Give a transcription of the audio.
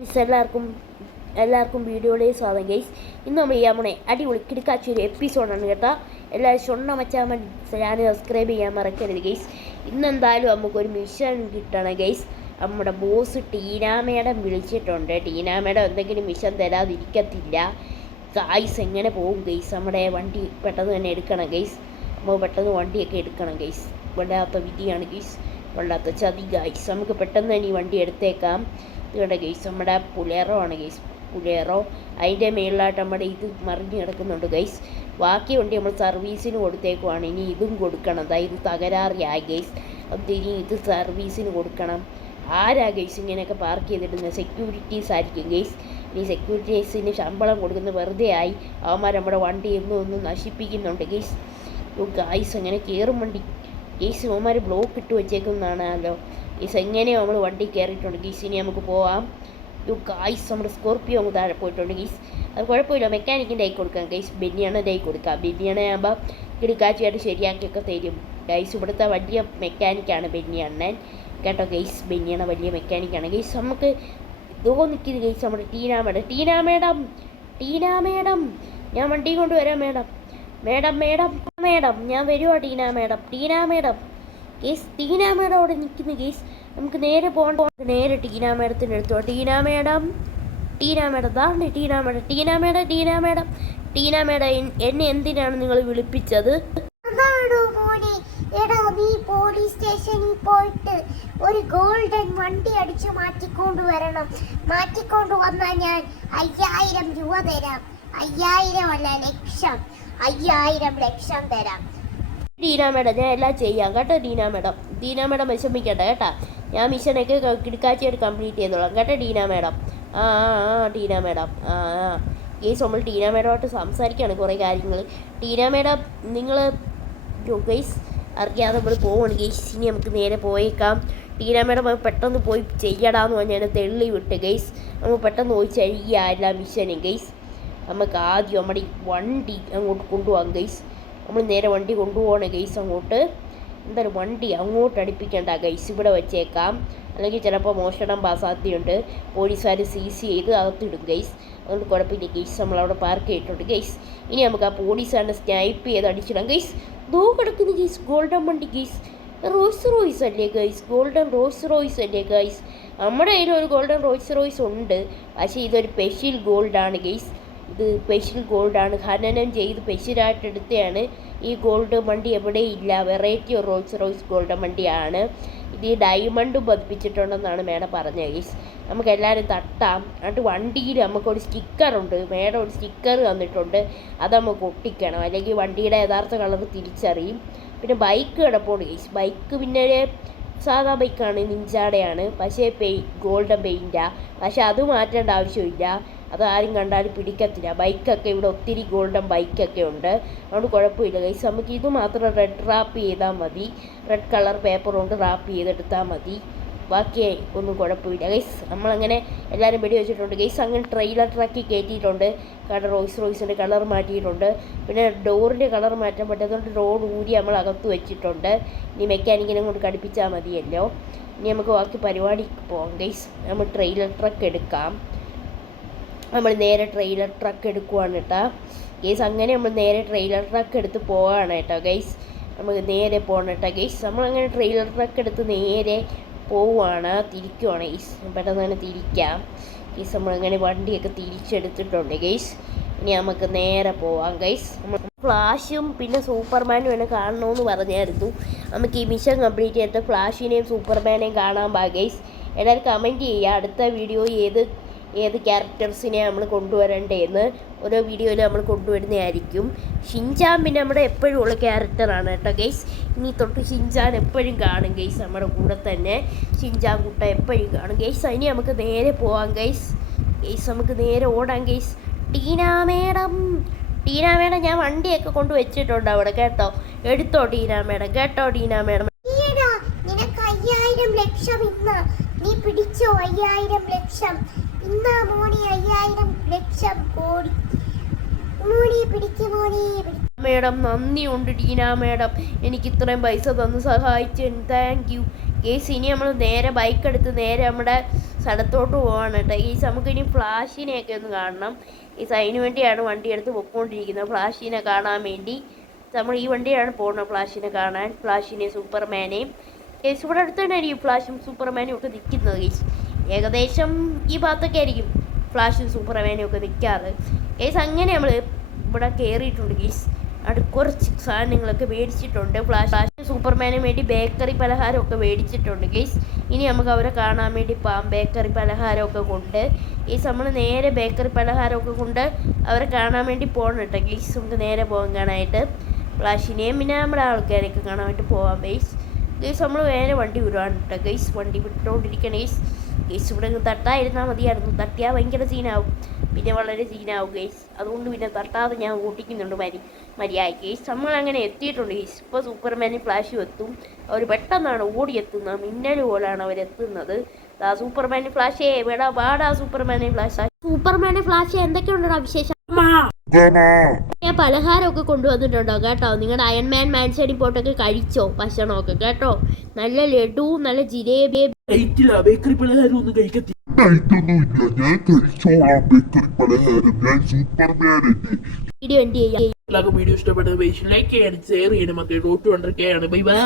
എല്ലാവർക്കും വീഡിയോയിലേക്ക് സ്വാഗതം ഗൈസ്. ഇന്ന് നമ്മൾ ചെയ്യാൻ പോണേ അടിപൊളി കിടക്കാച്ച ഒരു എപ്പിസോഡാണ് കേട്ടോ. എല്ലാവരും ഷൊണ്ണ മച്ചാൻ ചാനൽ സബ്സ്ക്രൈബ് ചെയ്യാൻ മറക്കരുത് ഗൈസ്. ഇന്നെന്തായാലും നമുക്കൊരു മിഷൻ കിട്ടണം ഗൈസ്. നമ്മുടെ ബോസ് ടീന മേഡം വിളിച്ചിട്ടുണ്ട്. ടീന മേഡം എന്തെങ്കിലും മിഷൻ തരാതിരിക്കത്തില്ല ഗൈസ്. എങ്ങനെ പോകും ഗൈസ്? നമ്മുടെ വണ്ടി പെട്ടെന്ന് തന്നെ എടുക്കണം ഗൈസ്. നമ്മൾ പെട്ടെന്ന് വണ്ടിയൊക്കെ എടുക്കണം ഗൈസ്. വല്ലാത്ത വിധിയാണ് ഗൈസ്, വല്ലാത്ത ചതി ഗൈസ്. നമുക്ക് പെട്ടെന്ന് തന്നെ ഈ വണ്ടി എടുത്തേക്കാം. ഇതുകൊണ്ട് ഗൈസ് നമ്മുടെ പുലേറോ ആണ് ഗൈസ്. പുലേറോ അതിൻ്റെ മേളിലായിട്ട് നമ്മുടെ ഇത് മറിഞ്ഞ് കിടക്കുന്നുണ്ട് ഗൈസ്. ബാക്കി വണ്ടി നമ്മൾ സർവീസിന് കൊടുത്തേക്കുവാണ്. ഇനി ഇതും കൊടുക്കണം. അതായത് തകരാറിയായി ഗൈസ്. അത് ഇനി ഇത് സർവീസിന് കൊടുക്കണം. ആരാ ഗൈസ് ഇങ്ങനെയൊക്കെ പാർക്ക് ചെയ്തിടുന്നത്? സെക്യൂരിറ്റീസ് ആയിരിക്കും ഗൈസ്. ഇനി സെക്യൂരിറ്റീസിന് ശമ്പളം കൊടുക്കുന്നത് വെറുതെ ആയി. അവന്മാർ നമ്മുടെ വണ്ടി ഒന്ന് നശിപ്പിക്കുന്നുണ്ട് ഗൈസ്. ഗൈസ് അങ്ങനെ കയറും വണ്ടി ഗൈസ്. അവന്മാർ ബ്ലോക്ക് ഇട്ട് വെച്ചേക്കുന്നതാണല്ലോ ഗൈസ്. എങ്ങനെയോ നമ്മൾ വണ്ടി കയറിയിട്ടുണ്ട് ഗൈസ്. ഇനി നമുക്ക് പോവാം. ഗൈസ് നമ്മുടെ സ്കോർപ്പിയോ അങ്ങ് താഴെ പോയിട്ടുണ്ട് ഗൈസ്. അത് കുഴപ്പമില്ല, മെക്കാനിക്കിൻ്റെ കൈ കൊടുക്കാം ഗൈസ്. ബെന്നിയാണൻ്റെ കൈ കൊടുക്കാം. ബെന്നിയാണാകുമ്പോൾ കിടക്കാച്ചിയായിട്ട് ശരിയാക്കിയൊക്കെ തരും ഗൈസ്. ഇവിടുത്തെ വലിയ മെക്കാനിക്കാണ് ബെന്നിയണ്ണൻ കേട്ടോ ഗൈസ്. ബെന്നിയാണ് വലിയ മെക്കാനിക്കാണ് ഗൈസ്. നമുക്ക് നിൽക്കുന്നത് ഗൈസ് നമ്മുടെ ടീന മേഡം. ഞാൻ വണ്ടി കൊണ്ടുവരാം മേഡം. ഞാൻ വരുവാ Tina madam guys. Tina madam അവിടെ നിൽക്കുന്നു ഗേസ്. നമുക്ക് നേരെ പോകണ്ട. നേരെ ടീന മേഡത്തിൻ്റെ അടുത്തോ. ടീന മേഡം ഇതാണ് ടീന മേഡം എന്നെ എന്തിനാണ് നിങ്ങൾ വിളിപ്പിച്ചത്? പോലീസ് സ്റ്റേഷനിൽ പോയിട്ട് ഒരു ഗോൾഡൻ വണ്ടി അടിച്ച് മാറ്റിക്കൊണ്ട് വന്നാൽ ഞാൻ 5000 രൂപ തരാം. 5000 അല്ല, ലക്ഷം. 5000 ലക്ഷം തരാം. ടീന മേഡം ഞാൻ എല്ലാം ചെയ്യാം കേട്ടോ. ടീന മേഡം വിഷമിക്കട്ടെ കേട്ടോ. ഞാൻ മിഷനൊക്കെ കിടക്കാച്ചയായിട്ട് കംപ്ലീറ്റ് ചെയ്തോളാം കേട്ടോ Tina madam. Tina madam guys നമ്മൾ ടീന മേഡമായിട്ട് സംസാരിക്കുകയാണ് കുറേ കാര്യങ്ങൾ. ടീന മേഡം നിങ്ങൾ ഗേസ് അറിയാതെ നമ്മൾ പോവാണ് ഗേസ്. ഇനി നമുക്ക് നേരെ പോയേക്കാം. ടീന മേഡം പെട്ടെന്ന് പോയി ചെയ്യടാന്ന് പറഞ്ഞാൽ തെള്ളി വിട്ട് ഗേസ്. നമ്മൾ പെട്ടെന്ന് പോയി ചെയ്യാല്ല മിഷന് ഗേസ്. നമുക്ക് ആദ്യം നമ്മുടെ ഈ വണ്ടി അങ്ങോട്ട് കൊണ്ടുപോകാം ഗേസ്. നമ്മൾ നേരെ വണ്ടി കൊണ്ടുപോകണം ഗൈസ് അങ്ങോട്ട്. എന്തായാലും വണ്ടി അങ്ങോട്ട് അടുപ്പിക്കേണ്ട ഗൈസ്. ഇവിടെ വെച്ചേക്കാം, അല്ലെങ്കിൽ ചിലപ്പോൾ മോഷണം സാധ്യതയുണ്ട്. പോലീസുകാർ സീസ് ചെയ്ത് അകത്തിടും ഗൈസ്. അതുകൊണ്ട് കുഴപ്പമില്ല ഗൈസ്. നമ്മളവിടെ പാർക്ക് ചെയ്തിട്ടുണ്ട് ഗൈസ്. ഇനി നമുക്ക് ആ പോലീസുകാരനെ സ്നൈപ്പ് ചെയ്ത് അടിച്ചിടാം ഗൈസ്. ദോ കിടക്കുന്നു ഗൈസ് ഗോൾഡൻ വണ്ടി ഗൈസ്. റോയ്സ് അല്ലേ ഗൈസ്? ഗോൾഡൻ റോയ്സ് അല്ലേ ഗൈസ്? നമ്മുടെ കയ്യിൽ ഒരു ഗോൾഡൻ റോയ്സ് ഉണ്ട്. പക്ഷേ ഇതൊരു സ്പെഷ്യൽ ഗോൾഡാണ് ഗൈസ്. ഇത് സ്പെഷ്യൽ ഗോൾഡാണ്. ഖനനം ചെയ്ത് സ്പെഷ്യലായിട്ട് എടുത്തതാണ്. ഈ ഗോൾഡ് വണ്ടി എവിടെയില്ല. വെറൈറ്റി റോയ്സ് ഗോൾഡൻ വണ്ടിയാണ് ഇത്. ഈ ഡയമണ്ട് പതിപ്പിച്ചിട്ടുണ്ടെന്നാണ് മേഡം പറഞ്ഞത് ഗൈസ്. നമുക്ക് എല്ലാവരും തട്ടാം. എന്നിട്ട് വണ്ടിയിൽ നമുക്കൊരു സ്റ്റിക്കറുണ്ട്. മേഡം ഒരു സ്റ്റിക്കർ തന്നിട്ടുണ്ട്. അത് നമുക്ക് ഒട്ടിക്കണം, അല്ലെങ്കിൽ വണ്ടിയുടെ യഥാർത്ഥ കളർ തിരിച്ചറിയും. പിന്നെ ബൈക്ക് കിടപ്പുണ്ട് ഗൈസ്. ബൈക്ക് പിന്നെ സാധാ ബൈക്കാണ്, നിഞ്ചാടെയാണ്. പക്ഷേ ഗോൾഡൻ പെയിൻറ്റാണ്. പക്ഷേ അത് മാറ്റേണ്ട ആവശ്യമില്ല. അത് ആരും കണ്ടാലും പിടിക്കത്തില്ല. ബൈക്കൊക്കെ ഇവിടെ ഒത്തിരി ഗോൾഡൻ ബൈക്കൊക്കെ ഉണ്ട്. അതുകൊണ്ട് കുഴപ്പമില്ല ഗൈസ്. നമുക്ക് ഇത് മാത്രം റെഡ് റാപ്പ് ചെയ്താൽ മതി. റെഡ് കളർ പേപ്പർ കൊണ്ട് റാപ്പ് ചെയ്തെടുത്താൽ മതി. ബാക്കി ഒന്നും കുഴപ്പമില്ല ഗൈസ്. നമ്മളങ്ങനെ എല്ലാവരും വെടി വെച്ചിട്ടുണ്ട് ഗൈസ്. അങ്ങനെ ട്രെയിലർ ട്രക്കിൽ കയറ്റിയിട്ടുണ്ട്. കാരണം റോയ്സിൻ്റെ കളർ മാറ്റിയിട്ടുണ്ട്. പിന്നെ ഡോറിൻ്റെ കളർ മാറ്റാൻ പറ്റാത്തതുകൊണ്ട് റോഡ് ഊരി നമ്മൾ അകത്ത് വെച്ചിട്ടുണ്ട്. ഇനി മെക്കാനിക്കിനെ കൊണ്ട് കടുപ്പിച്ചാൽ മതിയല്ലോ. ഇനി നമുക്ക് ബാക്കി പരിപാടിക്ക് പോകാം ഗൈസ്. നമ്മൾ ട്രെയിലർ ട്രക്ക് എടുക്കാം. നമ്മൾ നേരെ ട്രെയിലർ ട്രക്ക് എടുക്കുവാണ് കേട്ടോ ഗൈസ്. അങ്ങനെ നമ്മൾ നേരെ ട്രെയിലർ ട്രക്ക് എടുത്ത് പോവുകയാണ് കേട്ടോ ഗൈസ്. നമുക്ക് നേരെ പോകണം കേട്ടോ ഗൈസ്. നമ്മളങ്ങനെ ട്രെയിലർ ട്രക്ക് എടുത്ത് നേരെ പോവുകയാണ്, തിരിക്കുവാണ് ഗൈസ്. പെട്ടെന്ന് തന്നെ തിരിക്കാം ഗൈസ്. നമ്മളങ്ങനെ വണ്ടിയൊക്കെ തിരിച്ചെടുത്തിട്ടുണ്ട് ഗൈസ്. ഇനി നമുക്ക് നേരെ പോവാം ഗൈസ്. നമ്മൾ ഫ്ലാഷും പിന്നെ സൂപ്പർമാനും എന്നെ കാണണമെന്ന് പറഞ്ഞായിരുന്നു. നമുക്ക് ഈ മിഷൻ കംപ്ലീറ്റ് ചെയ്തിട്ട് ഫ്ലാഷിനെയും സൂപ്പർമാനെയും കാണാൻ പാ ഗൈസ്. എല്ലാവരും കമൻറ്റ് ചെയ്യുക അടുത്ത വീഡിയോ ഏത് ക്യാരക്ടേഴ്സിനെ നമ്മൾ കൊണ്ടുവരണ്ടേന്ന്. ഓരോ വീഡിയോയിൽ നമ്മൾ കൊണ്ടുവരുന്നതായിരിക്കും. ഷിൻചാൻ പിന്നെ നമ്മുടെ എപ്പോഴും ഉള്ള ക്യാരക്ടറാണ് കേട്ടോ ഗൈസ്. ഇനി തൊട്ട് ഷിൻചാൻ എപ്പോഴും കാണും ഗൈസ്. നമ്മുടെ കൂടെ തന്നെ ഷിൻചാൻ കുട്ട എപ്പോഴും കാണും ഗൈസ്. ഇനി നമുക്ക് നേരെ പോവാം ഗൈസ്. നമുക്ക് നേരെ ഓടാം ഗൈസ്. ടീന മേഡം ഞാൻ വണ്ടിയൊക്കെ കൊണ്ട് വെച്ചിട്ടുണ്ട് അവിടെ കേട്ടോ. എടുത്തോ ടീന മേഡം. നിനക്ക് 5000 ലക്ഷം ഇന്ന് നീ പിടിച്ചോ. 5000 ലക്ഷം ഇന്നാ മോണി. 5000 ലക്ഷം കോടി മോണി പിടിക്കുമോണി. മേഡം നന്ദിയുണ്ട് ടീന മേഡം, എനിക്ക് ഇത്രയും പൈസ തന്ന് സഹായിച്ചതിന് താങ്ക് യു. കേസ് ഇനി നമ്മൾ നേരെ ബൈക്ക് എടുത്ത് നേരെ നമ്മുടെ സ്ഥലത്തോട്ട് പോവാണ് കേട്ടോ ഗൈസ്. നമുക്കിനി ഫ്ലാഷിനെയൊക്കെ ഒന്ന് കാണണം. അതിന് വേണ്ടിയാണ് വണ്ടി എടുത്ത് പൊയ്ക്കൊണ്ടിരിക്കുന്നത്, ഫ്ലാഷിനെ കാണാൻ വേണ്ടി. നമ്മൾ ഈ വണ്ടിയാണ് പോകുന്നത് ഫ്ലാഷിനെ കാണാൻ, ഫ്ലാഷിനെയും സൂപ്പർമാനെയും. ഗൈസ് ഇവിടെ അടുത്ത് തന്നെ ആയിരിക്കും ഫ്ലാഷും സൂപ്പർമാനും ഒക്കെ നിൽക്കുന്നത് ഗൈസ്. ഏകദേശം ഈ ഭാഗത്തൊക്കെ ആയിരിക്കും ഫ്ലാഷും സൂപ്പർമാനും ഒക്കെ നിൽക്കാറ് ഗൈസ്. അങ്ങനെ നമ്മൾ ഇവിടെ കയറിയിട്ടുണ്ട് ഗൈസ്. അവിടെ കുറച്ച് സാധനങ്ങളൊക്കെ മേടിച്ചിട്ടുണ്ട്. ഫ്ലാഷ് സൂപ്പർമാനും വേണ്ടി ബേക്കറി പലഹാരമൊക്കെ മേടിച്ചിട്ടുണ്ട് ഗൈസ്. ഇനി നമുക്ക് അവരെ കാണാൻ വേണ്ടി പോകാം ബേക്കറി പലഹാരമൊക്കെ കൊണ്ട്. ഗൈസ് നമ്മൾ നേരെ ബേക്കറി പലഹാരമൊക്കെ കൊണ്ട് അവരെ കാണാൻ വേണ്ടി പോകണം കേട്ടോ ഗൈസ്. നമുക്ക് നേരെ പോകാൻ കാണാനായിട്ട് ഫ്ലാഷിനെയും പിന്നെ നമ്മുടെ ആൾക്കാരെയൊക്കെ കാണാൻ വേണ്ടി പോകാം ഗൈസ്. ഗൈസ് നമ്മൾ നേരെ വണ്ടി വിടുവാണ് കേട്ടോ ഗൈസ്. വണ്ടി വിട്ടുകൊണ്ടിരിക്കണം ഗൈസ്. ഗൈസ് ഇവിടെ തട്ടായിരുന്നാൽ മതിയായിരുന്നു, തട്ടിയാൽ ഭയങ്കര സീനാവും, പിന്നെ വളരെ സീനാവും ഗൈസ്. അതുകൊണ്ട് പിന്നെ തട്ടാതെ ഞാൻ ഓട്ടിക്കുന്നുണ്ട് മര്യാദ ഗൈസ്. നമ്മളങ്ങനെ എത്തിയിട്ടുണ്ട് ഗൈസ്. ഇപ്പോൾ സൂപ്പർമാനും ഫ്ലാഷും എത്തും. അവർ പെട്ടെന്നാണ് ഓടിയെത്തുന്നത്, മിന്നൽ പോലാണ് അവരെത്തുന്നത്. സൂപ്പർമാനും ഫ്ലാഷേ വേടാ വാടാ സൂപ്പർമാനും ഫ്ലാഷ്. സൂപ്പർമാനും ഫ്ലാഷ് എന്തൊക്കെയുണ്ടോ വിശേഷം? ഞാൻ പലഹാരമൊക്കെ കൊണ്ടുവന്നിട്ടുണ്ടോ കേട്ടോ. നിങ്ങളുടെ അയൺമാൻ മാൻഷനിൽ പോയിട്ടൊക്കെ കഴിച്ചോ ഭക്ഷണമൊക്കെ കേട്ടോ. നല്ല ലഡു, നല്ല ജിലേബി. ബേക്കറി പലഹാരം ഒന്നും കഴിക്കത്തില്ല. ഞാൻ കഴിച്ചോളാം ബേക്കറി പലഹാരം. ഞാൻ സൂപ്പർമാനല്ലേ. വീഡിയോ എന്ത് ചെയ്യാം. എല്ലാവർക്കും വീഡിയോ ഇഷ്ടപ്പെട്ടത് ലൈക്ക് ചെയ്യണം, ഷെയർ ചെയ്യണം. മറ്റേ 200K ആണ്. Bye bye.